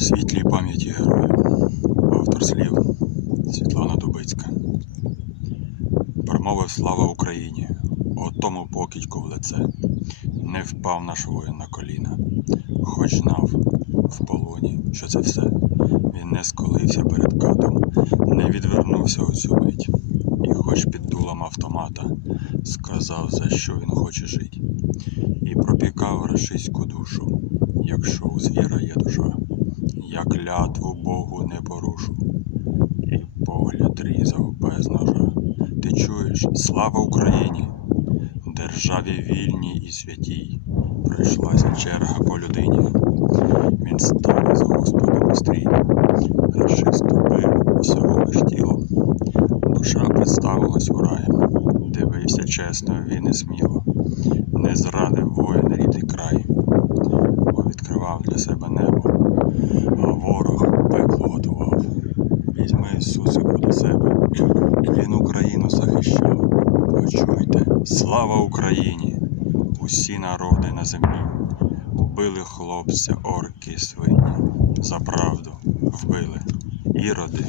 Світлій пам'яті героїв. Автор слів Світлана Дубицька. Промовив слава Україні, отому покидьку в лице. Не впав наш воїн на коліна, хоч знав в полоні, що це все. Він не сколився перед катом, не відвернувся у цю мить. І хоч під дулом автомата сказав, за що він хоче жити. І пропікав рашистську душу, якщо у звіра є душа. Я клятву Богу не порушу, і погляд різав без ножа. Ти чуєш, слава Україні, державі вільній і святій, прийшлася черга по людині. Він став із Господом стрій, рашист убив всього лиш тіло. Душа представилась у рай, дивився чесно він і сміло, не зрадив воїн рідний край, бо відкривав для себе небо, Візьми до себе, Він Україну захищав. Почуйте, слава Україні! Усі народи на землі. Убили хлопця, орки, свині. За правду вбили. Іроди,